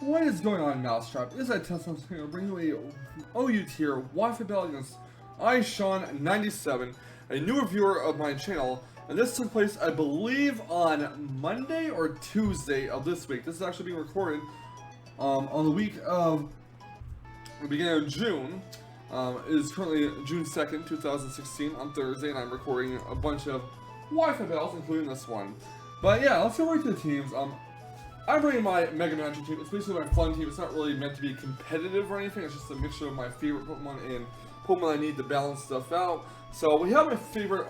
What is going on, Mousetrap? This is Teslamouse here, bringing you a OU tier Wi-Fi battle against ishan97, a newer viewer of my channel, and this took place, I believe, on Monday or Tuesday of this week. This is actually being recorded on the week of the beginning of June. It is currently June 2nd, 2016, on Thursday, and I'm recording a bunch of Wi-Fi battles, including this one. But yeah, let's go right to the teams. I'm bringing my Mega Manectric team. It's basically my fun team. It's not really meant to be competitive or anything. It's just a mixture of my favorite Pokemon and Pokemon I need to balance stuff out. So we have my favorite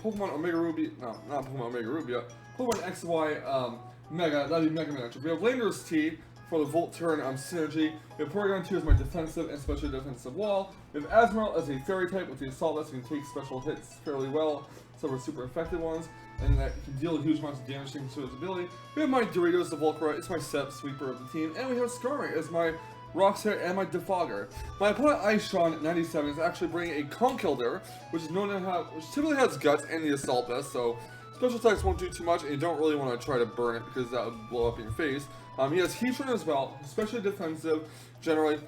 Pokemon Omega Ruby. No, not Pokemon Omega Ruby. Pokemon XY Mega. That'd be Mega Manectric. We have Landorus T for the Volt Turn Synergy. We have Porygon 2 as my defensive and special defensive wall. We have Azumarill as a Fairy type with the Assault Vest. You can take special hits fairly well. Some are super effective ones, and that can deal huge amounts of damage thanks to its ability. We have my Doritos, the Volcarite, it's my Step Sweeper of the team, and we have Skarmory as my Rockset and my Defogger. My opponent ishan97 is actually bringing a Conkeldurr, which is known to have, which typically has Guts and the Assault Vest, so special attacks won't do too much, and you don't really want to try to burn it because that would blow up in your face. He has Heatran as well, especially defensive, generally,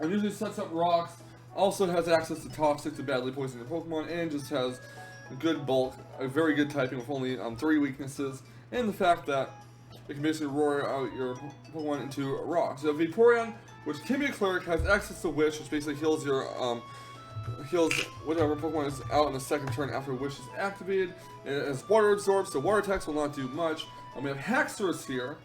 and usually sets up rocks. Also has access to Toxic to badly poison your Pokemon, and just has a good bulk, a very good typing with only 3 weaknesses, and the fact that it can basically roar out your Pokemon into rocks. So Vaporeon, which can be a cleric, has access to Wish, which basically heals your heals whatever Pokemon is out in the second turn after Wish is activated. It has Water Absorb, so water attacks will not do much. We have Haxorus here,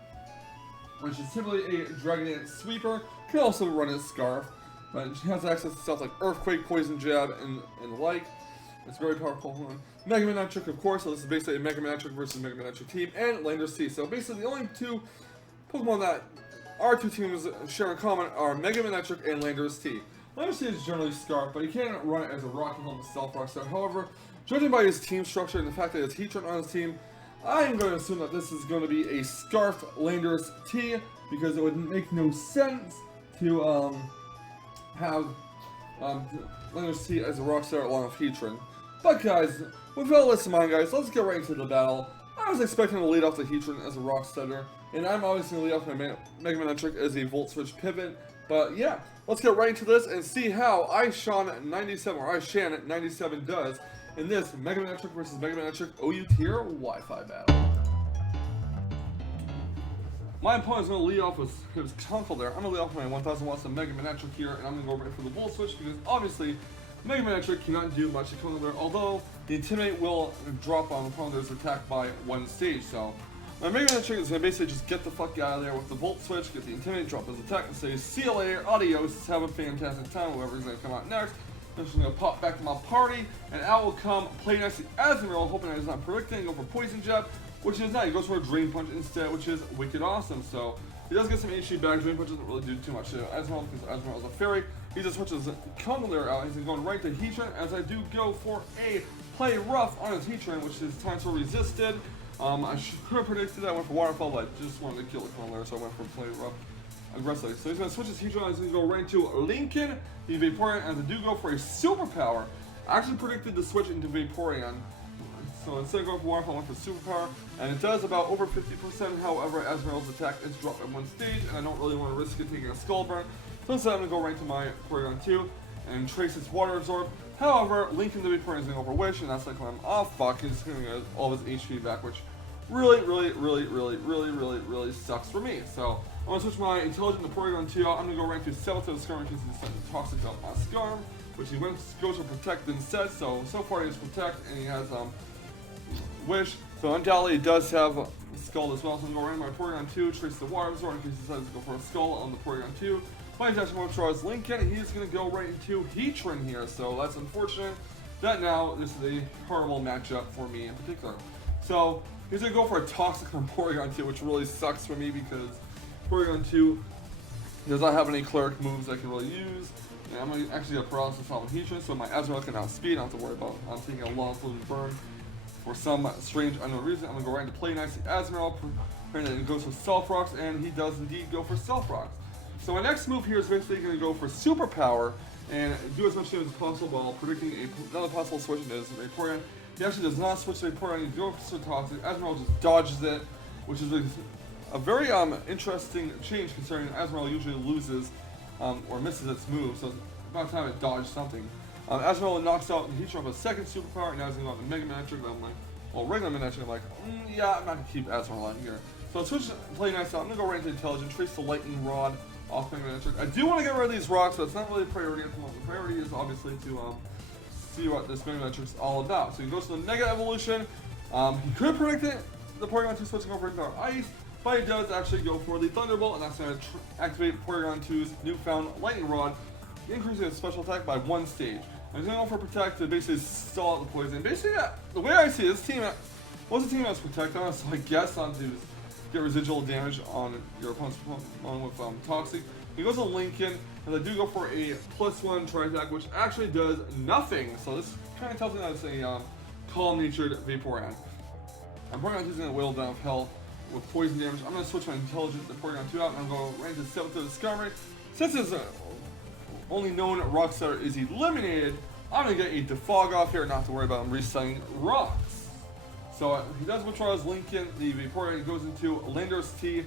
which is typically a Dragonite Sweeper, can also run as Scarf, but she has access to stuff like Earthquake, Poison Jab, and the like. It's very powerful Pokemon. Mega Manectric, of course, so this is basically a Mega Manectric versus Mega Manectric team, and Landorus T. So basically the only two Pokemon that our two teams share in common are Mega Manectric and Landorus T. Landorus T is generally Scarf, but he can run it as a Rocky Helm Stealth Rock Star. However, judging by his team structure and the fact that he has Heatran on his team, I am going to assume that this is going to be a Scarf Landorus T, because it would make no sense to have Landorus T as a Rock Star along with Heatran. But guys, with all this in mind, guys, let's get right into the battle. I was expecting to lead off the Heatran as a Rock Setter, and I'm obviously going to lead off my Mega Manectric as a Volt Switch Pivot. But yeah, let's get right into this and see how ishan97 or ishan97 does in this Mega Manectric versus Mega Manectric OU tier Wi-Fi battle. My opponent is going to lead off with his Conkeldurr. I'm going to lead off with my 1000 watts of Mega Manectric here, and I'm going to go right for the Volt Switch because obviously Mega Manectric cannot do much to Conkeldurr, although the Intimidate will drop on Conkeldurr's attack by 1 stage. So my Mega Manectric is going to basically just get the fuck out of there with the Volt Switch, get the Intimidate, drop his attack, and say, see you later, adios, have a fantastic time, whoever's going to come out next. I'm just going to pop back to my party, and I will come play next to Azumarill, hoping that he's not predicting, go for Poison Jab, which is not. He goes for a Drain Punch instead, which is wicked awesome. So he does get some HP back. Drain Punch doesn't really do too much to Azumarill because Azumarill is a fairy. He just switches Conkeldurr out. He's going right to Heatran, as I do go for a Play Rough on his Heatran, which is time so resisted. I could have predicted that. I went for Waterfall, but I just wanted to kill the Conkeldurr, so I went for Play Rough aggressively. So he's going to switch his Heatran. He's going to go right into Lincoln, the Vaporeon, as I do go for a Superpower. I actually predicted the switch into Vaporeon. So instead of going for Waterfall, I went for Superpower, and it does about over 50%. However, Azumarill's attack is dropped at 1 stage, and I don't really want to risk it taking a Skull Burn. So instead, I'm going to go right to my Porygon 2 and trace its Water Absorb. However, Lincoln the Vaporeon is going to go for Wish, and that's like when I'm off. Fuck, he's going to get all of his HP back, which really sucks for me. So I'm going to switch my Intelligent to Porygon 2 out. I'm going to go right to Sabotage Skarm because he decided to Toxic out my Skarm, which he went to go to Protect instead. So far he has Protect, and he has Wish. So undoubtedly he does have Skull as well. So I'm going to go right to my Porygon 2, trace the Water Absorb in case he decides to go for a Skull on the Porygon 2. My attachment will draw is Lincoln, and he's going to go right into Heatran here. So that's unfortunate. That now this is a horrible matchup for me in particular. So he's going to go for a Toxic on Porygon 2, which really sucks for me because Porygon 2 does not have any Cleric moves I can really use. And I'm going to actually get Paralysis on Heatran, so my Azumarill can outspeed. I don't have to worry about taking a long floating burn. For some strange unknown reason, I'm going to go right into Play Nice Azumarill, and then it goes for Stealth Rocks, and he does indeed go for Stealth Rocks. So my next move here is basically going to go for Superpower, and do as much damage as possible while predicting another possible switch into his Vaporeon. He actually does not switch to Vaporeon, he's going for Toxic. Azumarill just dodges it, which is a very interesting change considering Azrael usually loses or misses its move, so it's about time it dodged something. Azrael knocks out the Heat of a second superpower, and now he's going to go to Mega Manectric. I'm like, well, regular Manectric, I'm like, yeah, I'm not going to keep Azrael on here. So switch play nice out. I'm going to go right into Intelligent, trace the Lightning Rod off Mega Manectric. I do want to get rid of these rocks, but it's not really a priority at the moment. The priority is obviously to see what this Mega Manectric's all about. So he goes to the Mega Evolution. He could predict it, the Porygon 2 switching over into Ice, but he does actually go for the Thunderbolt, and that's going to activate Porygon 2's newfound Lightning Rod, increasing its special attack by 1 stage. And he's going to go for Protect to basically stall out the poison. Basically, the way I see it, this team, once the team has Protect on it, so I guess on to get residual damage on your opponent's opponent with Toxic. He goes to Lincoln, and they do go for a +1 tri-attack, which actually does nothing. So this kind of tells me that it's a calm-natured Vaporeon. And Porygon 2 is going to whale down health with poison damage. I'm going to switch my Intelligent to Porygon 2 out, and I'm going to right into 7th to Discovery. Since his only known rock setter is eliminated, I'm going to get a Defog off here, not to worry about him resetting rocks. So he does withdraw his Lincoln, the Vaporeon goes into Landorus T,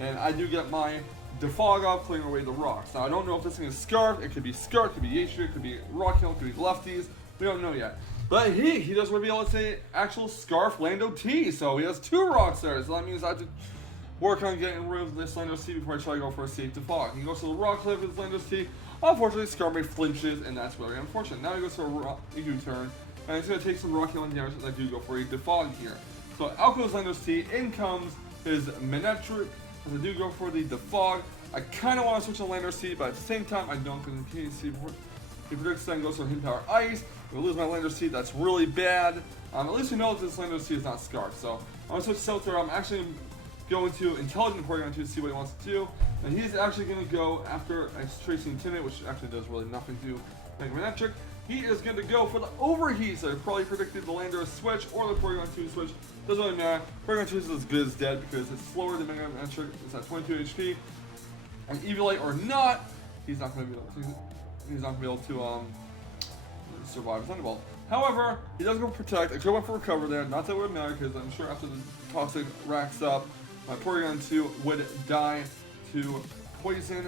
and I do get my Defog off, clearing away the rocks. Now I don't know if this thing is Scarf, it could be Scarf, it could be Yachier, it could be Rock Hill, it could be Lefties, we don't know yet. But he does reveal it's a actual Scarf Lando T, so he has 2 rocks there, so that means I have to work on getting rid of this Landorus T before I try to go for a safe Defog. He goes to the Rock Cliff with his Landorus T. Unfortunately, Skarmory flinches, and that's very unfortunate. Now he goes to a U-turn, and he's going to take some rock healing damage, and I do go for a Defog here. So out goes Landorus T, in comes his Manectric, and I do go for the Defog. I kind of want to switch to Landorus T, but at the same time, I don't, because in case he predicts that goes for Hidden Power Ice. If I lose my Landorus T, that's really bad. At least we know that this Landorus T is not Scarf, so I'm going to switch to Seltzer. I'm actually going to Intelligent Porygon 2 to see what he wants to do. And he's actually going to go after Tracing Intimidate, which actually does really nothing to Mega Manectric. He is going to go for the Overheat, so he probably predicted the Landorus switch or the Porygon 2 switch. Doesn't really matter. Porygon 2 is as good as dead because it's slower than Mega Manectric. It's at 22 HP. And Eviolite or not, he's not going to be able to survive Thunderbolt. However, he does go for Protect. I could have went for Recover there. Not that it would matter because I'm sure after the Toxic racks up, my Porygon 2 would die to Poison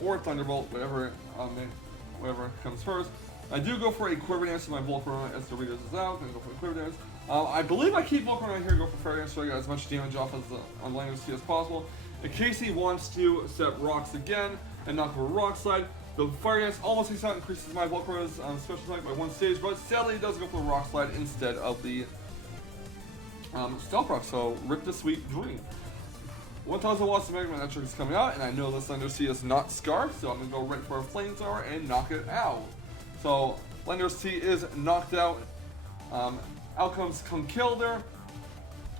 or Thunderbolt, whatever comes first. I do go for a Quiver Dance to my Volcarona as the Doritos is out. I'm going to go for a Quiver Dance. I believe I keep Volcarona here, go for Fairy Dance so I get as much damage off as on Landorus T as possible. In case he wants to set rocks again and knock over Rock Slide, the Fire Dance almost takes out, increases my Volcarona's special attack by 1 stage, but sadly it does go for the Rock Slide instead of the Stealth Rock, so rip the sweet dream. 1000 watts of Mega Manectric is coming out, and I know this Landorus T is not Scarf, so I'm going to go right for a Flamethrower and knock it out. So Landorus T is knocked out. Out comes Conkeldurr.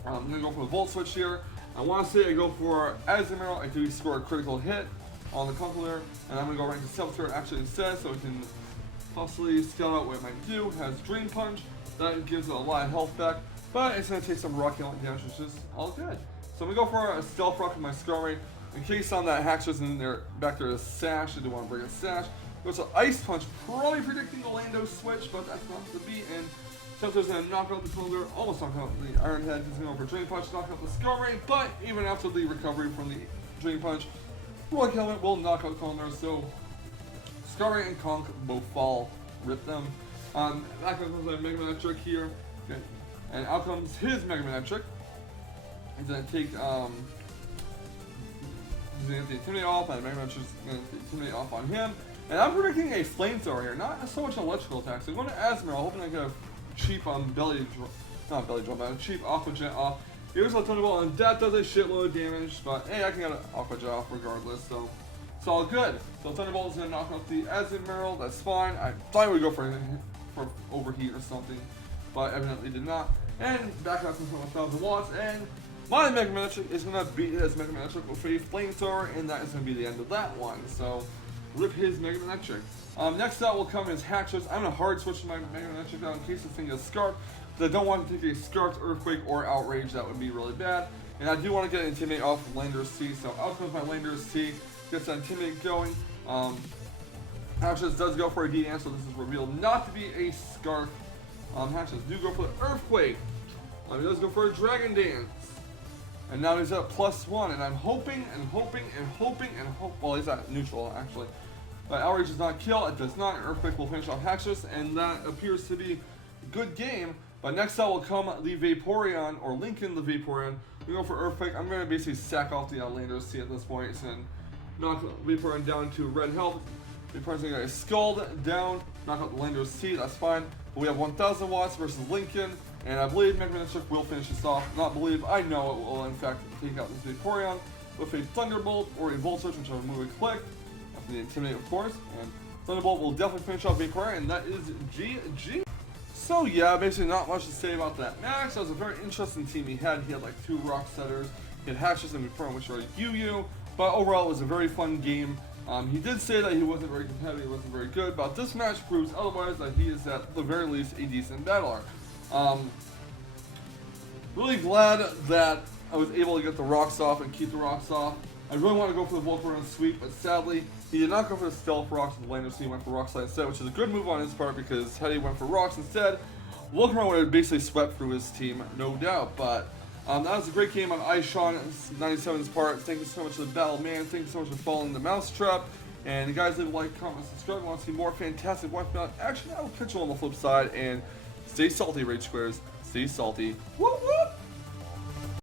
I'm going to go for the Volt Switch here. I want to say I go for Azumarill. I do score a critical hit on the Conkeldurr, and I'm going to go right into Seltzer actually instead, so we can possibly scout out what it might do. It has Dream Punch. That gives it a lot of health back, but it's going to take some rock healing damage, which is all good. So I'm going to go for a Stealth Rock with my Skarmory. In case some of that Haxorus in there, back there is Sash, I do want to bring a Sash. Goes to Ice Punch, probably predicting the Lando switch, but that's not the beat. And Seltzer's going to knock out the Conkeldurr, almost knock out the Iron Head. He's going to go for Drain Punch, knock out the Skarmory, but even after the recovery from the Drain Punch, Rock Helmet will knock out Conkeldurr, so Skarmory and Conk both fall. Rip them. That comes my Mega Manectric here. Okay. And out comes his Mega Manectric. He's going to take, he's going to get the Intimidate off, and Mega Manectric's going to Intimidate off on him. And I'm predicting a Flamethrower here, not so much electrical attacks. So I'm going to Azumarill, hoping I get a cheap cheap Aqua Jet off. Here's a Thunderbolt, and that does a shitload of damage, but hey, I can get an Aqua Jet off regardless, so it's all good. So Thunderbolt is going to knock out the Azumarill, that's fine. I thought I would go for Overheat or something, but evidently did not. And back up to 1000 watts, and my Mega Manectric is going to beat his Mega Manectric with a Flamethrower, and that is going to be the end of that one. So rip his Mega Manectric. Next out will come is Haxorus. I'm going to hard switch my Mega Manectric out in case this thing is Scarf, because I don't want to take a Scarfed Earthquake or Outrage. That would be really bad. And I do want to get Intimidate off of Landorus T, so out comes my Landorus T. Gets that Intimidate going. Haxorus does go for a D-Dance, so this is revealed not to be a Scarf. Haxorus do go for the Earthquake. He does go for a Dragon Dance. And now he's at +1, and I'm hoping, well, he's at neutral, actually. But outrage does not kill, it does not. Earthquake will finish off Hexus, and that appears to be a good game. But next out will come the Vaporeon, or Lincoln the Vaporeon. We go for Earthquake. I'm going to basically sack off the Outlander's Sea at this point, and knock Vaporeon down to red health. Vaporeon's going to get Scald down, knock out the Outlander's Sea, that's fine. But we have 1000 watts versus Lincoln, and I believe Mega Manectric will finish this off. Not believe, I know it will in fact take out this Vaporeon with a Thunderbolt or a Volt Switch, whichever move we click. After the Intimidate, of course, and Thunderbolt will definitely finish off Vaporeon, and that is GG. So yeah, basically not much to say about that match. That was a very interesting team he had. He had like 2 Rock Setters, he had Hexus and Vaporeon, which are UU, but overall it was a very fun game. He did say that he wasn't very competitive, he wasn't very good, but this match proves otherwise, that he is at the very least a decent battler. Really glad that I was able to get the rocks off and keep the rocks off. I really want to go for the Volcarona sweep, but sadly, he did not go for the Stealth Rocks with the Lander, so he went for Rock Slide instead, which is a good move on his part because had he went for Rocks instead, Volcarona would have basically swept through his team, no doubt. But that was a great game on ishan97's part. Thank you so much to the Battle Man. Thank you so much for following the Mousetrap. And guys, leave a like, comment, subscribe if you want to see more fantastic Wi-Fi. Actually, I will catch you on the flip side. And stay salty, Rage Squares. Stay salty. Woo!